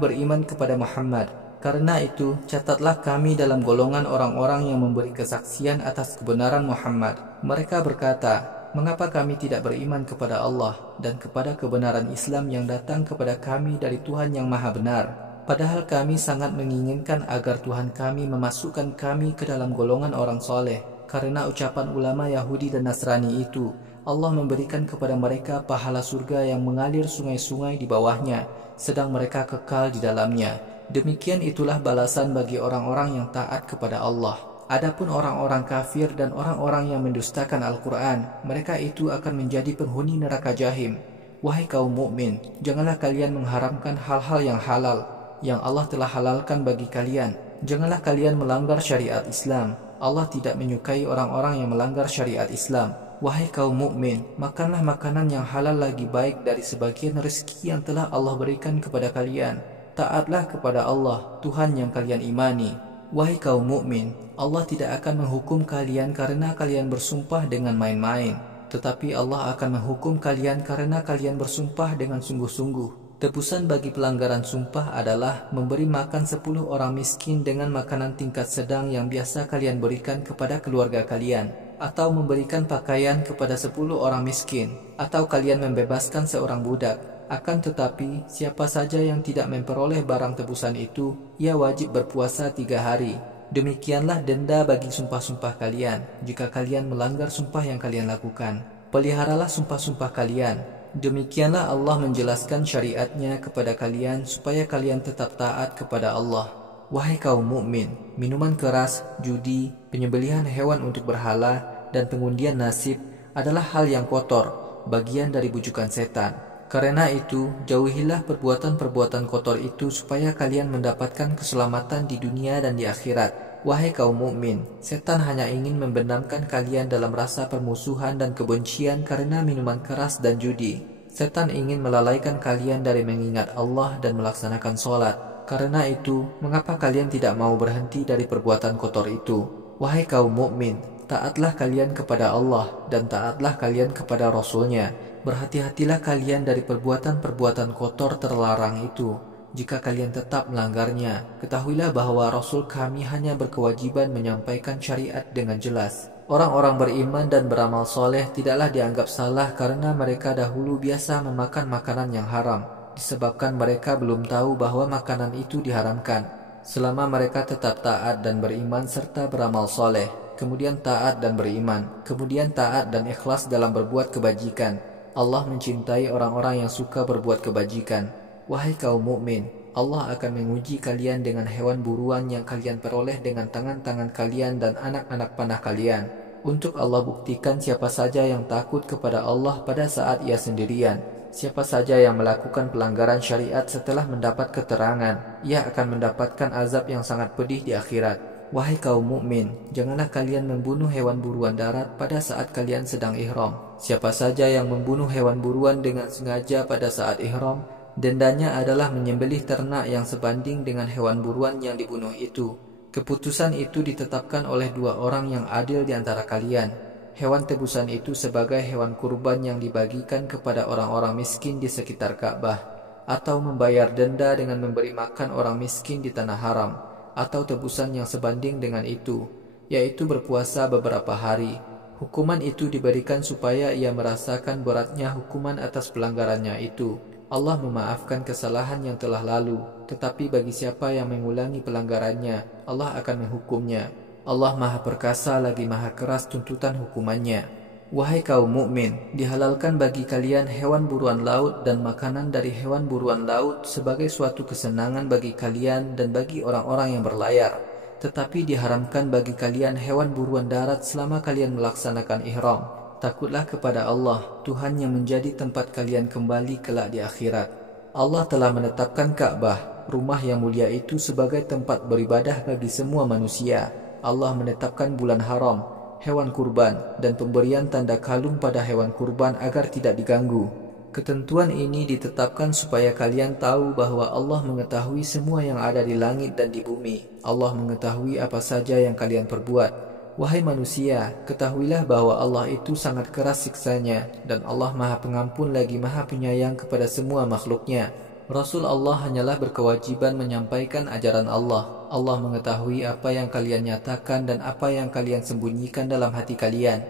beriman kepada Muhammad. Karena itu, catatlah kami dalam golongan orang-orang yang memberi kesaksian atas kebenaran Muhammad. Mereka berkata, mengapa kami tidak beriman kepada Allah dan kepada kebenaran Islam yang datang kepada kami dari Tuhan yang Maha Benar? Padahal kami sangat menginginkan agar Tuhan kami memasukkan kami ke dalam golongan orang soleh. Karena ucapan ulama Yahudi dan Nasrani itu, Allah memberikan kepada mereka pahala surga yang mengalir sungai-sungai di bawahnya, sedang mereka kekal di dalamnya. Demikian itulah balasan bagi orang-orang yang taat kepada Allah. Adapun orang-orang kafir dan orang-orang yang mendustakan Al-Quran, mereka itu akan menjadi penghuni neraka jahim. Wahai kaum mukmin, janganlah kalian mengharamkan hal-hal yang halal yang Allah telah halalkan bagi kalian. Janganlah kalian melanggar syariat Islam. Allah tidak menyukai orang-orang yang melanggar syariat Islam. Wahai kaum mukmin, makanlah makanan yang halal lagi baik dari sebagian rezeki yang telah Allah berikan kepada kalian. Taatlah kepada Allah, Tuhan yang kalian imani. Wahai kaum mukmin, Allah tidak akan menghukum kalian karena kalian bersumpah dengan main-main, tetapi Allah akan menghukum kalian karena kalian bersumpah dengan sungguh-sungguh. Tebusan bagi pelanggaran sumpah adalah memberi makan 10 orang miskin dengan makanan tingkat sedang yang biasa kalian berikan kepada keluarga kalian, atau memberikan pakaian kepada 10 orang miskin, atau kalian membebaskan seorang budak. Akan tetapi, siapa saja yang tidak memperoleh barang tebusan itu, ia wajib berpuasa 3 hari. Demikianlah denda bagi sumpah-sumpah kalian, jika kalian melanggar sumpah yang kalian lakukan. Peliharalah sumpah-sumpah kalian. Demikianlah Allah menjelaskan syariatnya kepada kalian supaya kalian tetap taat kepada Allah. Wahai kaum mukmin, minuman keras, judi, penyembelihan hewan untuk berhala, dan pengundian nasib adalah hal yang kotor, bagian dari bujukan setan. Karena itu, jauhilah perbuatan-perbuatan kotor itu supaya kalian mendapatkan keselamatan di dunia dan di akhirat. Wahai kaum mukmin, setan hanya ingin membenamkan kalian dalam rasa permusuhan dan kebencian karena minuman keras dan judi. Setan ingin melalaikan kalian dari mengingat Allah dan melaksanakan sholat. Karena itu, mengapa kalian tidak mau berhenti dari perbuatan kotor itu? Wahai kaum mukmin, taatlah kalian kepada Allah dan taatlah kalian kepada Rasul-Nya. Berhati-hatilah kalian dari perbuatan-perbuatan kotor terlarang itu. Jika kalian tetap melanggarnya, ketahuilah bahwa Rasul kami hanya berkewajiban menyampaikan syariat dengan jelas. Orang-orang beriman dan beramal soleh tidaklah dianggap salah karena mereka dahulu biasa memakan makanan yang haram, disebabkan mereka belum tahu bahwa makanan itu diharamkan. Selama mereka tetap taat dan beriman serta beramal soleh, kemudian taat dan beriman, kemudian taat dan ikhlas dalam berbuat kebajikan, Allah mencintai orang-orang yang suka berbuat kebajikan. Wahai kaum mukmin, Allah akan menguji kalian dengan hewan buruan yang kalian peroleh dengan tangan-tangan kalian dan anak-anak panah kalian, untuk Allah buktikan siapa saja yang takut kepada Allah pada saat ia sendirian. Siapa saja yang melakukan pelanggaran syariat setelah mendapat keterangan, ia akan mendapatkan azab yang sangat pedih di akhirat. Wahai kaum mukmin, janganlah kalian membunuh hewan buruan darat pada saat kalian sedang ihram. Siapa saja yang membunuh hewan buruan dengan sengaja pada saat ihram, dendanya adalah menyembelih ternak yang sebanding dengan hewan buruan yang dibunuh itu. Keputusan itu ditetapkan oleh dua orang yang adil di antara kalian. Hewan tebusan itu sebagai hewan kurban yang dibagikan kepada orang-orang miskin di sekitar Ka'bah, atau membayar denda dengan memberi makan orang miskin di tanah haram, atau tebusan yang sebanding dengan itu, yaitu berpuasa beberapa hari. Hukuman itu diberikan supaya ia merasakan beratnya hukuman atas pelanggarannya itu. Allah memaafkan kesalahan yang telah lalu, tetapi bagi siapa yang mengulangi pelanggarannya, Allah akan menghukumnya. Allah Maha Perkasa lagi Maha Keras tuntutan hukumannya. Wahai kaum mukmin, dihalalkan bagi kalian hewan buruan laut dan makanan dari hewan buruan laut sebagai suatu kesenangan bagi kalian dan bagi orang-orang yang berlayar. Tetapi diharamkan bagi kalian hewan buruan darat selama kalian melaksanakan ihram. Takutlah kepada Allah, Tuhan yang menjadi tempat kalian kembali kelak di akhirat. Allah telah menetapkan Ka'bah, rumah yang mulia itu sebagai tempat beribadah bagi semua manusia. Allah menetapkan bulan haram, hewan kurban, dan pemberian tanda kalung pada hewan kurban agar tidak diganggu. Ketentuan ini ditetapkan supaya kalian tahu bahwa Allah mengetahui semua yang ada di langit dan di bumi. Allah mengetahui apa saja yang kalian perbuat. Wahai manusia, ketahuilah bahwa Allah itu sangat keras siksanya, dan Allah Maha Pengampun lagi Maha Penyayang kepada semua makhluknya. Rasul Allah hanyalah berkewajiban menyampaikan ajaran Allah. Allah mengetahui apa yang kalian nyatakan dan apa yang kalian sembunyikan dalam hati kalian.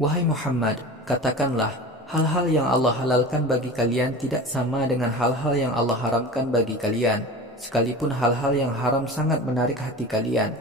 Wahai Muhammad, katakanlah, hal-hal yang Allah halalkan bagi kalian tidak sama dengan hal-hal yang Allah haramkan bagi kalian, sekalipun hal-hal yang haram sangat menarik hati kalian.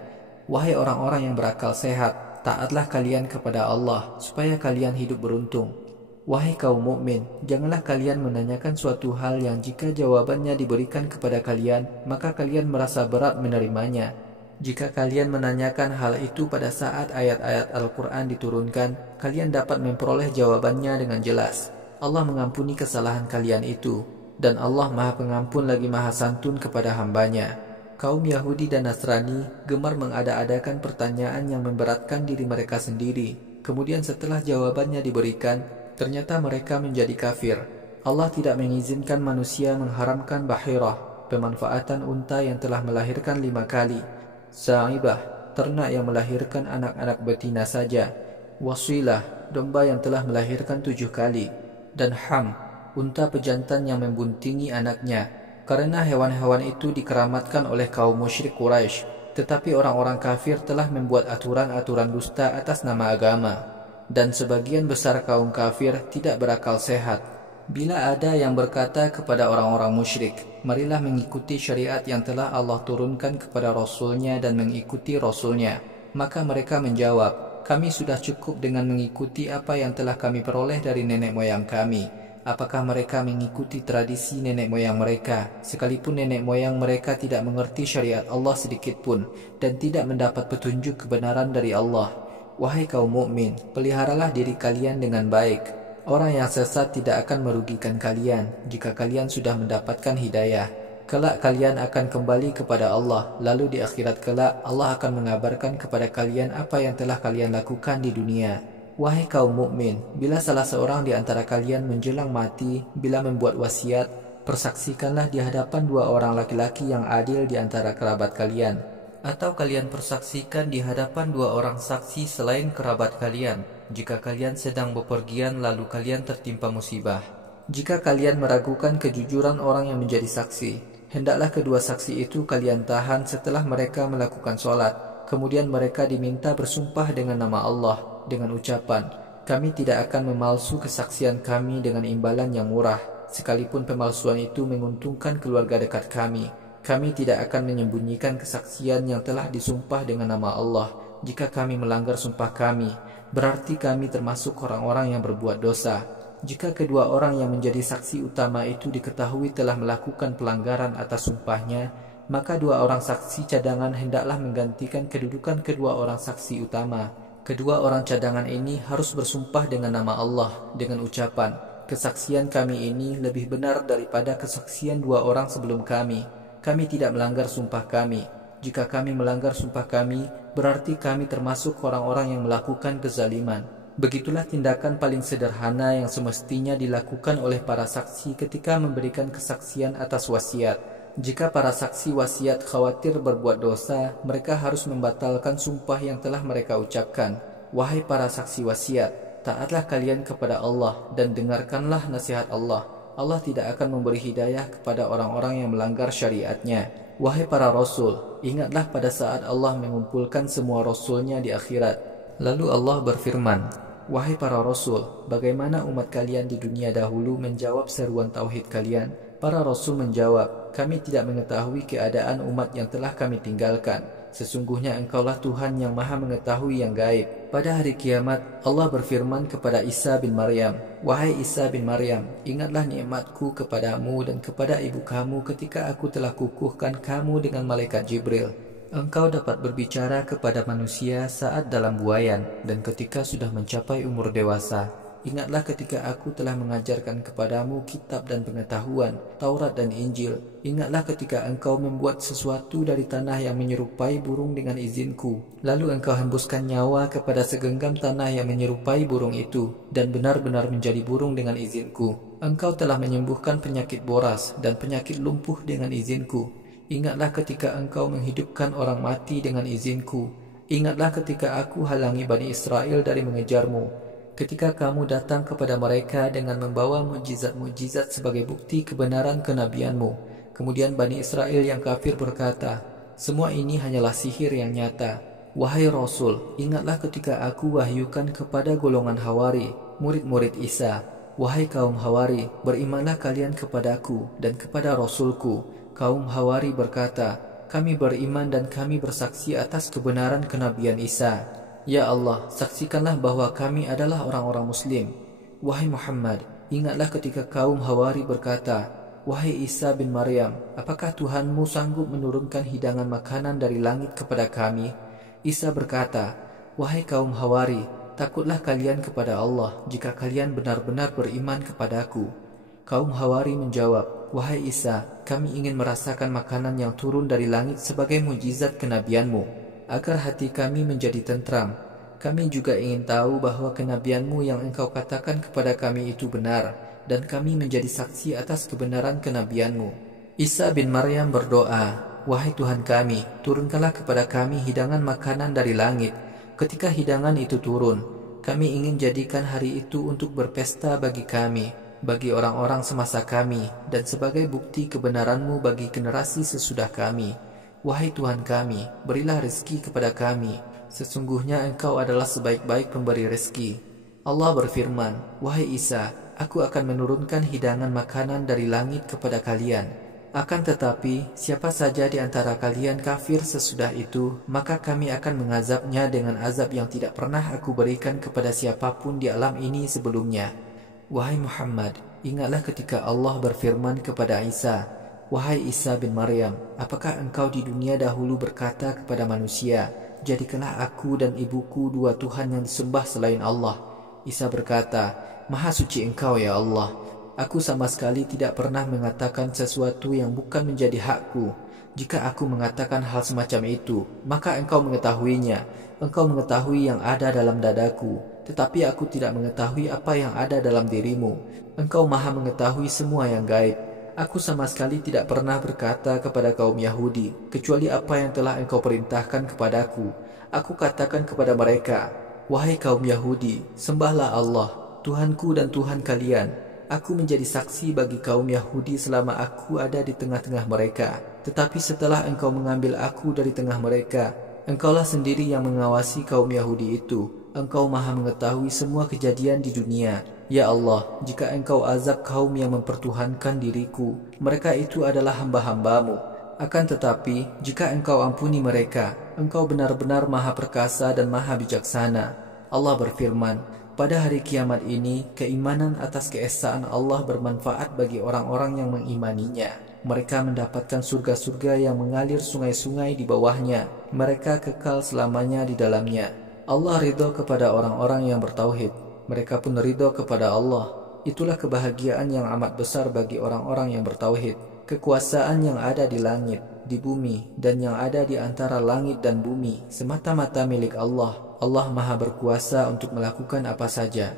Wahai orang-orang yang berakal sehat, taatlah kalian kepada Allah, supaya kalian hidup beruntung. Wahai kaum mukmin, janganlah kalian menanyakan suatu hal yang jika jawabannya diberikan kepada kalian, maka kalian merasa berat menerimanya. Jika kalian menanyakan hal itu pada saat ayat-ayat Al-Quran diturunkan, kalian dapat memperoleh jawabannya dengan jelas. Allah mengampuni kesalahan kalian itu, dan Allah Maha Pengampun lagi Maha Santun kepada hambanya. Kaum Yahudi dan Nasrani gemar mengada-adakan pertanyaan yang memberatkan diri mereka sendiri. Kemudian setelah jawabannya diberikan, ternyata mereka menjadi kafir. Allah tidak mengizinkan manusia mengharamkan bahirah, pemanfaatan unta yang telah melahirkan 5 kali, sa'ibah, ternak yang melahirkan anak-anak betina saja, wasilah, domba yang telah melahirkan 7 kali, dan ham, unta pejantan yang membuntingi anaknya. Karena hewan-hewan itu dikeramatkan oleh kaum musyrik Quraisy, tetapi orang-orang kafir telah membuat aturan-aturan dusta atas nama agama, dan sebagian besar kaum kafir tidak berakal sehat. Bila ada yang berkata kepada orang-orang musyrik, marilah mengikuti syariat yang telah Allah turunkan kepada Rasul-Nya dan mengikuti Rasul-Nya, maka mereka menjawab, kami sudah cukup dengan mengikuti apa yang telah kami peroleh dari nenek moyang kami. Apakah mereka mengikuti tradisi nenek moyang mereka, sekalipun nenek moyang mereka tidak mengerti syariat Allah sedikit pun dan tidak mendapat petunjuk kebenaran dari Allah? Wahai kaum mukmin, peliharalah diri kalian dengan baik. Orang yang sesat tidak akan merugikan kalian jika kalian sudah mendapatkan hidayah. Kelak kalian akan kembali kepada Allah, lalu di akhirat kelak Allah akan mengabarkan kepada kalian apa yang telah kalian lakukan di dunia. Wahai kaum mukmin, bila salah seorang di antara kalian menjelang mati, bila membuat wasiat, persaksikanlah di hadapan 2 orang laki-laki yang adil di antara kerabat kalian. Atau kalian persaksikan di hadapan 2 orang saksi selain kerabat kalian, jika kalian sedang bepergian lalu kalian tertimpa musibah. Jika kalian meragukan kejujuran orang yang menjadi saksi, hendaklah kedua saksi itu kalian tahan setelah mereka melakukan sholat. Kemudian mereka diminta bersumpah dengan nama Allah, dengan ucapan, kami tidak akan memalsu kesaksian kami dengan imbalan yang murah, sekalipun pemalsuan itu menguntungkan keluarga dekat kami. Kami tidak akan menyembunyikan kesaksian yang telah disumpah dengan nama Allah. Jika kami melanggar sumpah kami, berarti kami termasuk orang-orang yang berbuat dosa. Jika kedua orang yang menjadi saksi utama itu diketahui telah melakukan pelanggaran atas sumpahnya, maka 2 orang saksi cadangan hendaklah menggantikan kedudukan kedua orang saksi utama. Kedua orang cadangan ini harus bersumpah dengan nama Allah dengan ucapan, kesaksian kami ini lebih benar daripada kesaksian 2 orang sebelum kami. Kami tidak melanggar sumpah kami. Jika kami melanggar sumpah kami, berarti kami termasuk orang-orang yang melakukan kezaliman. Begitulah tindakan paling sederhana yang semestinya dilakukan oleh para saksi ketika memberikan kesaksian atas wasiat. Jika para saksi wasiat khawatir berbuat dosa, mereka harus membatalkan sumpah yang telah mereka ucapkan. Wahai para saksi wasiat, taatlah kalian kepada Allah dan dengarkanlah nasihat Allah. Allah tidak akan memberi hidayah kepada orang-orang yang melanggar syariatnya. Wahai para rasul, ingatlah pada saat Allah mengumpulkan semua rasulnya di akhirat. Lalu Allah berfirman, wahai para rasul, bagaimana umat kalian di dunia dahulu menjawab seruan tauhid kalian? Para rasul menjawab, kami tidak mengetahui keadaan umat yang telah kami tinggalkan. Sesungguhnya engkaulah Tuhan yang maha mengetahui yang gaib. Pada hari kiamat, Allah berfirman kepada Isa bin Maryam, wahai Isa bin Maryam, ingatlah nikmatku kepadamu dan kepada ibu kamu ketika aku telah kukuhkan kamu dengan malaikat Jibril. Engkau dapat berbicara kepada manusia saat dalam buayan dan ketika sudah mencapai umur dewasa. Ingatlah ketika aku telah mengajarkan kepadamu kitab dan pengetahuan, Taurat dan Injil. Ingatlah ketika engkau membuat sesuatu dari tanah yang menyerupai burung dengan izinku. Lalu engkau hembuskan nyawa kepada segenggam tanah yang menyerupai burung itu, dan benar-benar menjadi burung dengan izinku. Engkau telah menyembuhkan penyakit boras dan penyakit lumpuh dengan izinku. Ingatlah ketika engkau menghidupkan orang mati dengan izinku. Ingatlah ketika aku halangi Bani Israel dari mengejarmu. Ketika kamu datang kepada mereka dengan membawa mukjizat-mukjizat sebagai bukti kebenaran kenabianmu. Kemudian Bani Israel yang kafir berkata, semua ini hanyalah sihir yang nyata. Wahai Rasul, ingatlah ketika aku wahyukan kepada golongan Hawari, murid-murid Isa. Wahai kaum Hawari, berimanlah kalian kepadaku dan kepada Rasulku. Kaum Hawari berkata, kami beriman dan kami bersaksi atas kebenaran kenabian Isa. Ya Allah, saksikanlah bahwa kami adalah orang-orang Muslim. Wahai Muhammad, ingatlah ketika kaum Hawari berkata, wahai Isa bin Maryam, apakah Tuhanmu sanggup menurunkan hidangan makanan dari langit kepada kami? Isa berkata, wahai kaum Hawari, takutlah kalian kepada Allah jika kalian benar-benar beriman kepadaku. Kaum Hawari menjawab, wahai Isa, kami ingin merasakan makanan yang turun dari langit sebagai mukjizat kenabianmu, agar hati kami menjadi tentram. Kami juga ingin tahu bahwa kenabianmu yang engkau katakan kepada kami itu benar, dan kami menjadi saksi atas kebenaran kenabianmu. Isa bin Maryam berdoa, wahai Tuhan kami, turunkanlah kepada kami hidangan makanan dari langit. Ketika hidangan itu turun, kami ingin jadikan hari itu untuk berpesta bagi kami, bagi orang-orang semasa kami, dan sebagai bukti kebenaranmu bagi generasi sesudah kami. Wahai Tuhan kami, berilah rezeki kepada kami. Sesungguhnya Engkau adalah sebaik-baik pemberi rezeki. Allah berfirman, wahai Isa, aku akan menurunkan hidangan makanan dari langit kepada kalian. Akan tetapi, siapa saja di antara kalian kafir sesudah itu, maka kami akan mengazabnya dengan azab yang tidak pernah aku berikan kepada siapapun di alam ini sebelumnya. Wahai Muhammad, ingatlah ketika Allah berfirman kepada Isa, wahai Isa bin Maryam, apakah engkau di dunia dahulu berkata kepada manusia, jadikanlah aku dan ibuku dua Tuhan yang disembah selain Allah? Isa berkata, maha suci engkau ya Allah, aku sama sekali tidak pernah mengatakan sesuatu yang bukan menjadi hakku. Jika aku mengatakan hal semacam itu, maka engkau mengetahuinya. Engkau mengetahui yang ada dalam dadaku, tetapi aku tidak mengetahui apa yang ada dalam dirimu. Engkau maha mengetahui semua yang gaib. Aku sama sekali tidak pernah berkata kepada kaum Yahudi, kecuali apa yang telah engkau perintahkan kepadaku. Aku katakan kepada mereka, wahai kaum Yahudi, sembahlah Allah, Tuhanku dan Tuhan kalian. Aku menjadi saksi bagi kaum Yahudi selama aku ada di tengah-tengah mereka. Tetapi setelah engkau mengambil aku dari tengah mereka, engkaulah sendiri yang mengawasi kaum Yahudi itu. Engkau maha mengetahui semua kejadian di dunia. Ya Allah, jika engkau azab kaum yang mempertuhankan diriku, mereka itu adalah hamba-hambamu. Akan tetapi, jika engkau ampuni mereka, engkau benar-benar maha perkasa dan maha bijaksana. Allah berfirman, pada hari kiamat ini, keimanan atas keesaan Allah bermanfaat bagi orang-orang yang mengimaninya. Mereka mendapatkan surga-surga yang mengalir sungai-sungai di bawahnya. Mereka kekal selamanya di dalamnya. Allah ridho kepada orang-orang yang bertauhid. Mereka pun ridho kepada Allah. Itulah kebahagiaan yang amat besar bagi orang-orang yang bertauhid. Kekuasaan yang ada di langit, di bumi, dan yang ada di antara langit dan bumi semata-mata milik Allah. Allah maha berkuasa untuk melakukan apa saja.